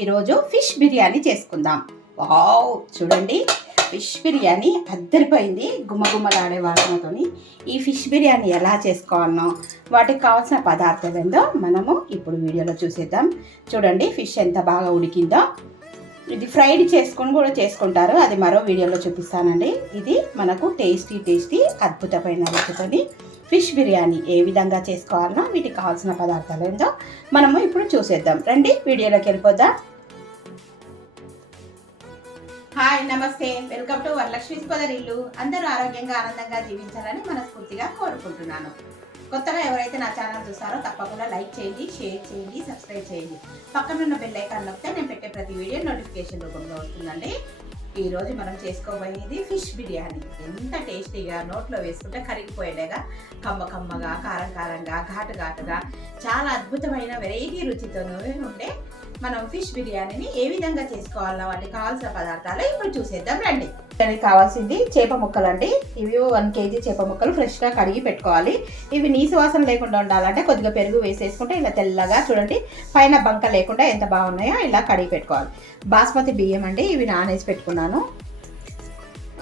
ఈరోజు ఫిష్ బిర్యానీ చేసుకుందాం. వావ్ చూడండి. ఫిష్ బిర్యానీ అద్దరిపోయింది. గుమ్మగుమ్మలాడే వాసనతో ఈ ఫిష్ బిర్యానీ ఎలా చేసుకోవాలనో వాటికి కావాల్సిన పదార్థాలు ఏందో మనము ఇప్పుడు వీడియోలో చూసేద్దాం. చూడండి ఫిష్ ఎంత బాగా ఉడికిందో. ఇది ఫ్రైడ్ చేసుకొని కూడా చేసుకుంటారు. అది మరో వీడియోలో చూపిస్తానండి. ఇది మనకు టేస్టీ టేస్టీ అద్భుతమైన రుచితోని ఫిష్ బిర్యానీ ఏ విధంగా చేసుకోవాలనో వీటికి కావాల్సిన పదార్థాలు ఏంటో మనము ఇప్పుడు చూసేద్దాం. రండి వీడియోలోకి వెళ్ళిపోద్దాం హాయ్ నమస్తే. వెల్కమ్ టు వరలక్ష్మి పదర్ ఇల్లు అందరూ ఆరోగ్యంగా ఆనందంగా జీవించాలని మనస్ఫూర్తిగా కోరుకుంటున్నాను. కొత్తగా ఎవరైతే నా ఛానల్ చూస్తారో తప్పకుండా లైక్ చేయండి షేర్ చేయండి సబ్స్క్రైబ్ చేయండి. పక్కన ఉన్న బెల్ ఐకాన్ నొక్కితే నేను పెట్టే ప్రతి వీడియో నోటిఫికేషన్ రూపంలో వస్తుందండి. ఈరోజు మనం చేసుకోబోయేది ఫిష్ బిర్యానీ. ఎంత టేస్టీగా నోట్లో వేసుకుంటే కరిగిపోయేలాగా కమ్మ కమ్మగా కారం కారంగా ఘాటు ఘాటుగా చాలా అద్భుతమైన వెరైటీ రుచితో ఉండే మనం ఫిష్ బిర్యానీని ఏ విధంగా చేసుకోవాలో వాటికి కావాల్సిన పదార్థాలు ఇప్పుడు చూసేద్దాం రండి. దానికి కావాల్సింది చేప ముక్కలు అండి ఇవి వన్ కేజీ చేప ముక్కలు ఫ్రెష్గా కడిగి పెట్టుకోవాలి. ఇవి నీసు వాసన లేకుండా ఉండాలంటే కొద్దిగా పెరుగు వేసేసుకుంటే ఇలా తెల్లగా చూడండి. పైన బంక లేకుండా ఎంత బాగున్నాయో ఇలా కడిగి పెట్టుకోవాలి. బాస్మతి బియ్యం అండి ఇవి నానేసి పెట్టుకున్నాను.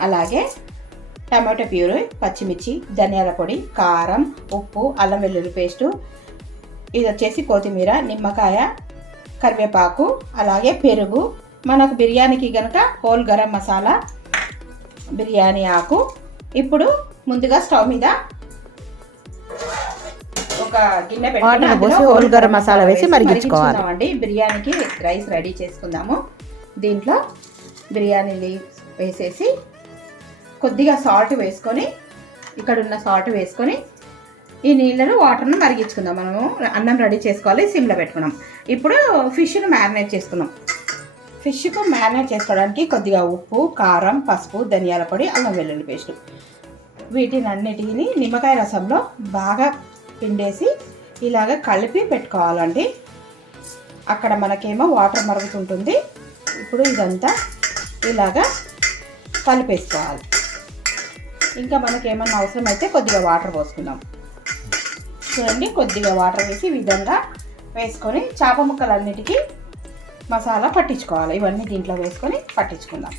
అలాగే టమాటో ప్యూరీ పచ్చిమిర్చి ధనియాల పొడి కారం ఉప్పు అల్లం వెల్లుల్లి పేస్టు. ఇది వచ్చేసి కొత్తిమీర నిమ్మకాయ కరివేపాకు అలాగే పెరుగు. మనకు బిర్యానీకి కనుక హోల్ గరం మసాలా బిర్యానీ ఆకు. ఇప్పుడు ముందుగా స్టవ్ మీద ఒక గిన్నె పెట్టుకొని హోల్ గరం మసాలా వేసి మరిగించుకోవాలి. మరిగించుకుందామండి బిర్యానీకి రైస్ రెడీ చేసుకుందాము. దీంట్లో బిర్యానీ లీవ్స్ వేసేసి కొద్దిగా సాల్ట్ వేసుకొని ఇక్కడ ఉన్న సాల్ట్ వేసుకొని ఈ నీళ్ళను వాటర్ను మరిగించుకుందాం మనము. అన్నం రెడీ చేసుకోవాలి సిమ్లో పెట్టుకున్నాం. ఇప్పుడు ఫిష్ను మ్యారినేట్ చేసుకున్నాం ఫిష్కు మ్యారినేట్ చేసుకోవడానికి కొద్దిగా ఉప్పు కారం పసుపు ధనియాల పొడి అల్లం వెల్లుల్లి పేస్ట్. వీటిని అన్నిటిని నిమ్మకాయ రసంలో బాగా పిండేసి ఇలాగ కలిపి పెట్టుకోవాలండి. అక్కడ మనకేమో వాటర్ మరుగుతుంటుంది. ఇప్పుడు ఇదంతా ఇలాగా కలిపేసుకోవాలి. ఇంకా మనకేమన్నా అవసరమైతే కొద్దిగా వాటర్ పోసుకుందాం. చూడండి కొద్దిగా వాటర్ వేసి విధంగా వేసుకొని చేప ముక్కలన్నిటికీ మసాలా పట్టించుకోవాలి. ఇవన్నీ దీంట్లో వేసుకొని పట్టించుకుందాం.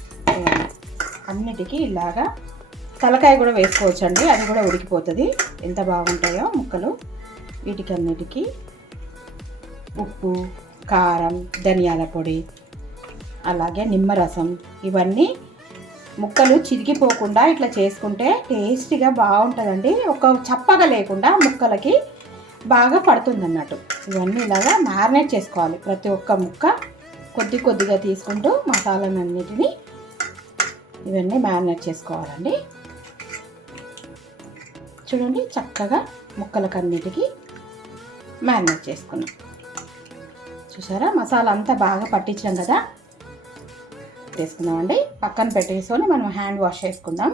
అన్నిటికీ ఇలాగా తలకాయ కూడా వేసుకోవచ్చు అండి అది కూడా ఉడికిపోతుంది. ఎంత బాగుంటాయో ముక్కలు. వీటికి అన్నిటికీ ఉప్పు కారం ధనియాల పొడి అలాగే నిమ్మరసం ఇవన్నీ ముక్కలు చిరిగిపోకుండా ఇట్లా చేసుకుంటే టేస్టీగా బాగుంటుందండి. ఒక చప్పగా లేకుండా ముక్కలకి బాగా పడుతుంది అన్నట్టు ఇవన్నీ ఇలాగా మ్యారినేట్ చేసుకోవాలి. ప్రతి ఒక్క ముక్క కొద్ది కొద్దిగా తీసుకుంటూ మసాలాలన్నిటిని ఇవన్నీ మ్యారినేట్ చేసుకోవాలండి. చూడండి చక్కగా ముక్కలకన్నిటికీ మ్యారినేట్ చేసుకున్నాం. చూసారా? మసాలా అంతా బాగా పట్టించాం కదా? పెట్టేసుకుందామండి. పక్కన పెట్టేసుకొని మనం హ్యాండ్ వాష్ చేసుకుందాం.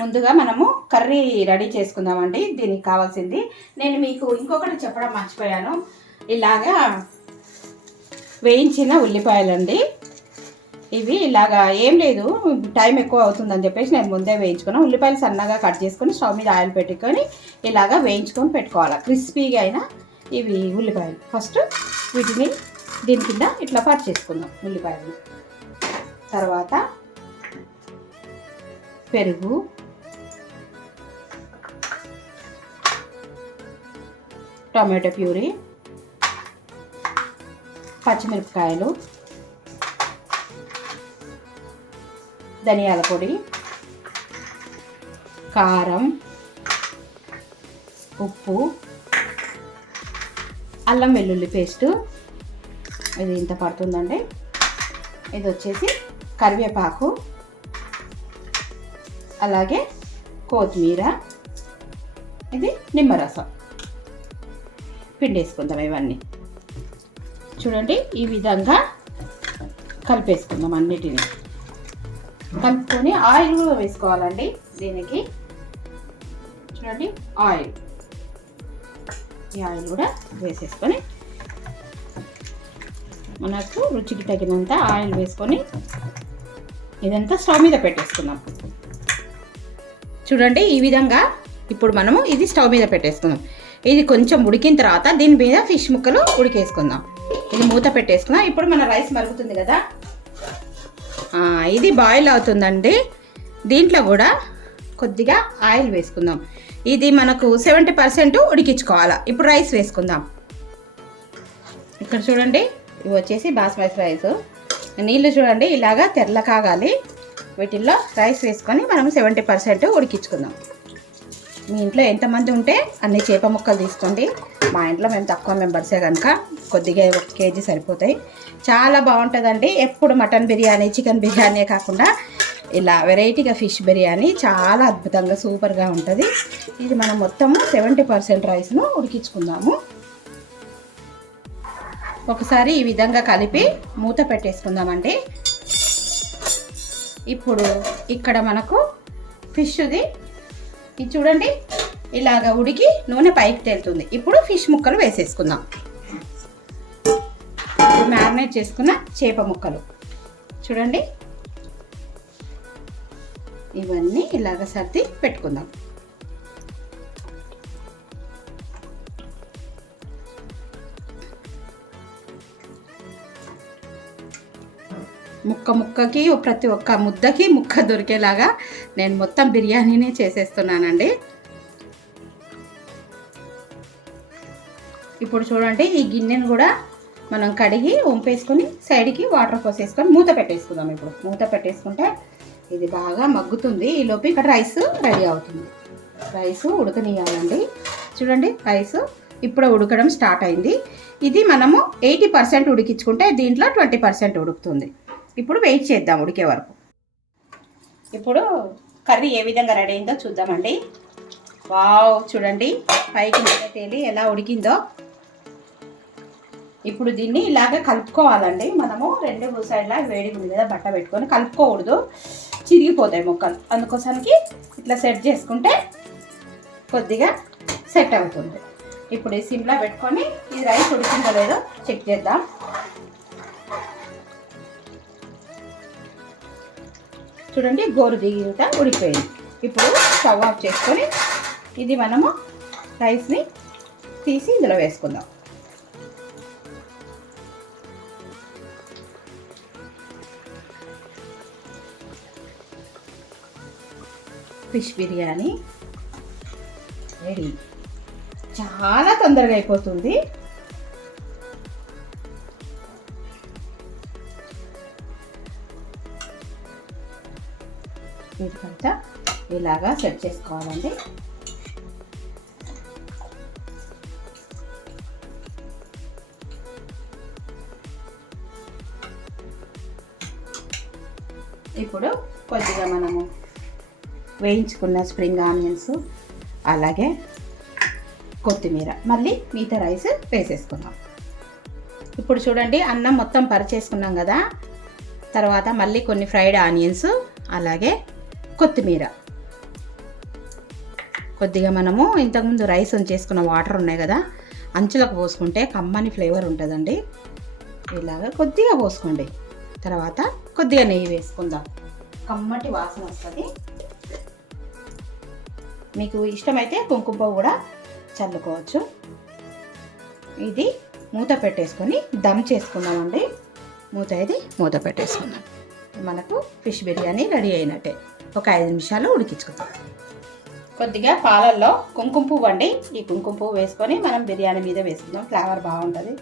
ముందుగా మనము కర్రీ రెడీ చేసుకుందామండి. దీనికి కావాల్సింది. నేను మీకు ఇంకొకటి చెప్పడం మర్చిపోయాను. ఇలాగా వేయించిన ఉల్లిపాయలండి. ఇవి ఇలాగా ఏం లేదు టైం ఎక్కువ అవుతుందని చెప్పేసి నేను ముందే వేయించుకున్నాను. ఉల్లిపాయలు సన్నగా కట్ చేసుకొని స్టవ్ మీద ఆయిల్ పెట్టుకొని ఇలాగా వేయించుకొని పెట్టుకోవాలి. క్రిస్పీగా అయినా ఇవి ఉల్లిపాయలు. ఫస్ట్ వీటిని దీని కింద ఇట్లా పర్ చేసుకుందాం ఉల్లిపాయలు. తర్వాత పెరుగు. Tomato puree. పచ్చిమిరపకాయలు. ధనియాల పొడి. కారం. ఉప్పు. అల్లం వెల్లుల్లి పేస్టు. ఇది ఇంత పడుతుందండి. ఇది వచ్చేసి కరివేపాకు అలాగే కొత్తిమీర ఇది నిమ్మరసం. పిండేసుకుందాం ఇవన్నీ. చూడండి ఈ విధంగా కలిపేసుకుందాం అన్నిటిని. కలుపుకొని ఆయిల్ కూడా వేసుకోవాలండి దీనికి. చూడండి ఆయిల్. ఈ ఆయిల్ కూడా వేసేసుకొని మనకు రుచికి తగినంత ఆయిల్ వేసుకొని ఇదంతా స్టవ్ మీద పెట్టేసుకుందాం. చూడండి ఈ విధంగా ఇప్పుడు మనము ఇది స్టవ్ మీద పెట్టేసుకుందాం. ఇది కొంచెం ఉడికిన తర్వాత దీని మీద ఫిష్ ముక్కలు ఉడికేసుకుందాం. ఇది మూత పెట్టేసుకుందాం. ఇప్పుడు మన రైస్ మరుగుతుంది కదా? ఇది బాయిల్ అవుతుందండి. దీంట్లో కూడా కొద్దిగా ఆయిల్ వేసుకుందాం. ఇది మనకు సెవెంటీ పర్సెంట్ ఉడికించుకోవాలా. ఇప్పుడు రైస్ వేసుకుందాం. ఇక్కడ చూడండి. ఇవి వచ్చేసి బాస్మతి రైస్. నీళ్ళు చూడండి ఇలాగా తెల్ల కాగాలి. వీటిల్లో రైస్ వేసుకొని మనం సెవెంటీ పర్సెంట్ ఉడికించుకుందాం. మీ ఇంట్లో ఎంతమంది ఉంటే అన్ని చేప ముక్కలు తీసుకోండి. మా ఇంట్లో మేము తక్కువ మెంబర్సే కనుక కొద్దిగా ఒక కేజీ సరిపోతాయి. చాలా బాగుంటుందండి. ఎప్పుడు మటన్ బిర్యానీ చికెన్ బిర్యానీ కాకుండా ఇలా వెరైటీగా ఫిష్ బిర్యానీ చాలా అద్భుతంగా సూపర్గా ఉంటుంది. ఇది మనం మొత్తము సెవెంటీ పర్సెంట్ రైస్ను ఉడికించుకుందాము. ఒకసారి ఈ విధంగా కలిపి మూత పెట్టేసుకుందామండి. ఇప్పుడు ఇక్కడ మనకు ఫిష్ది ఇది చూడండి ఇలాగ ఉడికి నూనె పైకి తేలుతుంది. ఇప్పుడు ఫిష్ ముక్కలు వేసేసుకుందాం. మ్యారినేట్ చేసుకున్న చేప ముక్కలు. చూడండి. ఇవన్నీ ఇలాగ సర్ది పెట్టుకుందాం. ముక్క ముక్కకి ప్రతి ఒక్క ముద్దకి ముక్క దొరికేలాగా నేను మొత్తం బిర్యానీని చేసేస్తున్నానండి. ఇప్పుడు చూడండి ఈ గిన్నెను కూడా మనం కడిగి వంపేసుకొని సైడ్కి వాటర్ పోసేసుకొని మూత పెట్టేసుకుందాం ఇప్పుడు. మూత పెట్టేసుకుంటే ఇది బాగా మగ్గుతుంది. ఈ ఇక్కడ రైస్ రెడీ అవుతుంది. రైస్ ఉడకనియాలండి చూడండి రైస్ ఇప్పుడు ఉడకడం స్టార్ట్ అయింది. ఇది మనము ఎయిటీ పర్సెంట్ ఉడికించుకుంటే దీంట్లో ట్వంటీ పర్సెంట్ ఉడుకుతుంది. ఇప్పుడు వెయిట్ చేద్దాం ఉడికే వరకు. ఇప్పుడు కర్రీ ఏ విధంగా రెడీ అయిందో చూద్దామండి. వావ్ చూడండి. పైకి తేలి ఎలా ఉడికిందో. ఇప్పుడు దీన్ని ఇలాగ కలుపుకోవాలండి. మనము రెండు సైడ్లా వేడి ఉంది కదా బట్ట పెట్టుకొని కలుపుకోకూడదు. చిరిగిపోతాయి మొక్కలు. అందుకోసానికి ఇట్లా సెట్ చేసుకుంటే కొద్దిగా సెట్ అవుతుంది. ఇప్పుడు ఈ సిమ్లో పెట్టుకొని ఇది రైస్ ఉడికిందో లేదో చెక్ చేద్దాం. చూడండి గోరు దిగిత ఉడిపోయింది ఇప్పుడు స్టవ్ ఆఫ్ చేసుకొని ఇది మనము రైస్ని తీసి ఇందులో వేసుకుందాం. ఫిష్ బిర్యానీ రెడీ. చాలా తొందరగా అయిపోతుంది. వీటికంతా ఇలాగా సెట్ చేసుకోవాలండి. ఇప్పుడు కొద్దిగా మనము వేయించుకున్న స్ప్రింగ్ ఆనియన్స్ అలాగే కొత్తిమీర మళ్ళీ మిగతా రైస్ వేసేసుకున్నాం ఇప్పుడు చూడండి అన్నం మొత్తం పరిచేసుకున్నాం కదా. తర్వాత మళ్ళీ కొన్ని ఫ్రైడ్ ఆనియన్స్ అలాగే కొత్తిమీర. కొద్దిగా మనము ఇంతకుముందు రైస్ చేసుకున్న వాటర్ ఉన్నాయి కదా అంచులకు పోసుకుంటే కమ్మని ఫ్లేవర్ ఉంటుందండి. ఇలాగ కొద్దిగా పోసుకోండి. తర్వాత కొద్దిగా నెయ్యి వేసుకుందాం. కమ్మటి వాసన వస్తుంది. మీకు ఇష్టమైతే కుంకుమ కూడా చల్లుకోవచ్చు. ఇది మూత పెట్టేసుకొని దమ్ చేసుకుందామండి. మూత ఇది మూత పెట్టేసుకుందాం. మనకు ఫిష్ బిర్యానీ రెడీ అయినట్టే. ఒక ఐదు నిమిషాలు ఉడికించుకుందాం కొద్దిగా పాలల్లో కుంకుమ పువ్వు అండి. ఈ కుంకుమ పువ్వు వేసుకొని మనం బిర్యానీ మీద వేసుకుందాం. ఫ్లేవర్ బాగుంటుంది.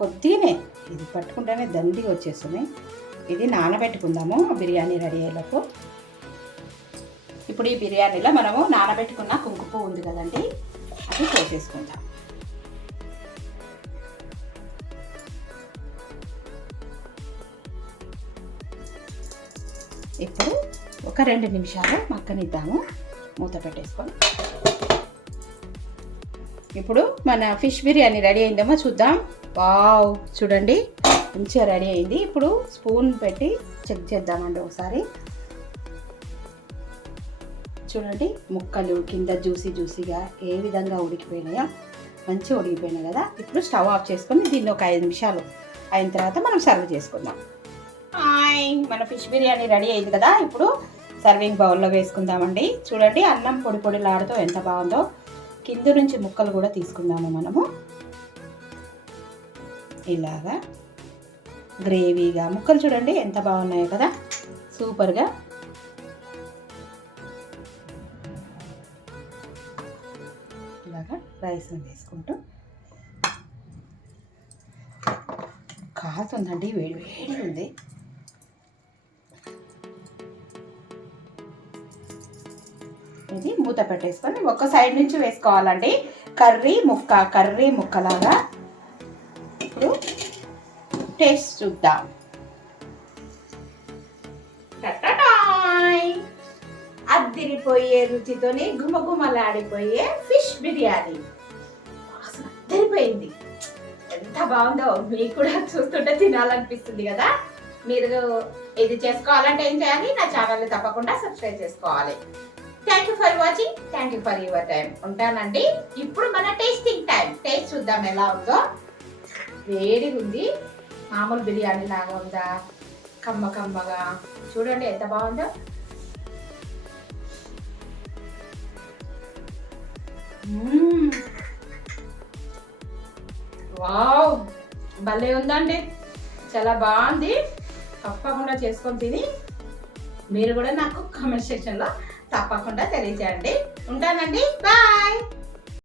కొద్దిగానే ఇది పట్టుకుంటేనే దండిగా వచ్చేస్తుంది. ఇది నానబెట్టుకుందాము బిర్యానీ రెడీ అయ్యేలోపు. ఇప్పుడు ఈ బిర్యానీలో మనము నానబెట్టుకున్న కుంకుమ పువ్వు ఉంది కదండి అది పోసేసుకుందాం ఇప్పుడు ఒక రెండు నిమిషాలు మక్కనిద్దాము. మూత పెట్టేసుకొని. ఇప్పుడు మన ఫిష్ బిర్యానీ రెడీ అయిందేమో చూద్దాం. వావ్ చూడండి. మంచిగా రెడీ అయింది. ఇప్పుడు స్పూన్ పెట్టి చెక్ చేద్దామండి ఒకసారి. చూడండి ముక్కలు కింద జ్యూసీ జ్యూసీగా ఏ విధంగా ఉడికిపోయినాయో? మంచిగా ఉడికిపోయినాయి కదా. ఇప్పుడు స్టవ్ ఆఫ్ చేసుకొని దీన్ని ఒక ఐదు నిమిషాలు అయిన తర్వాత మనం సర్వ్ చేసుకుందాం. హాయ్ మన ఫిష్ బిర్యానీ రెడీ అయింది కదా. ఇప్పుడు సర్వింగ్ బౌల్లో వేసుకుందామండి. చూడండి అన్నం పొడి పొడిలాడుతూ ఎంత బాగుందో. కింద నుంచి ముక్కలు కూడా తీసుకుందాము మనము. ఇలాగా గ్రేవీగా ముక్కలు చూడండి ఎంత బాగున్నాయో కదా. సూపర్గా. ఇలాగా రైస్ని వేసుకుంటూ. కాలుతుందండి వేడి వేడి ఉంది. ఇది మూత పెట్టేసుకొని ఒక సైడ్ నుంచి వేసుకోవాలండి. కర్రీ ముక్క కర్రీ ముక్కలాగా. ఇప్పుడు టేస్ట్ చూద్దాం. టటటాయ్! అద్దిరిపోయే రుచితోనే గుమగుమలాడిపోయే ఫిష్ బిర్యానీ. అసలు అద్దరిపోయింది. ఎంత బాగుందో మీకు కూడా చూస్తుంటే తినాలనిపిస్తుంది కదా. మీరు ఇది చేసుకోవాలంటే ఏం చేయాలి? నా ఛానల్ని తప్పకుండా సబ్స్క్రైబ్ చేసుకోవాలి. Thank you for watching thank you for your time ఉంటానండి. ఇప్పుడు మన టేస్టింగ్ టైం టేస్ట్ చూద్దాం ఎలా ఉందో. వేడిగా ఉంది. మామూలు బిర్యానీ లాగా ఉందా? కమ్మ కమ్మగా. చూడండి ఎంత బాగుందో. వావ్. భలే ఉందండి. చాలా బాగుంది. తప్పకుండా చేసుకొని తిని మీరు కూడా నాకు కామెంట్ సెక్షన్లో తప్పకుండా తెలియజేయండి. ఉంటానండి. బాయ్.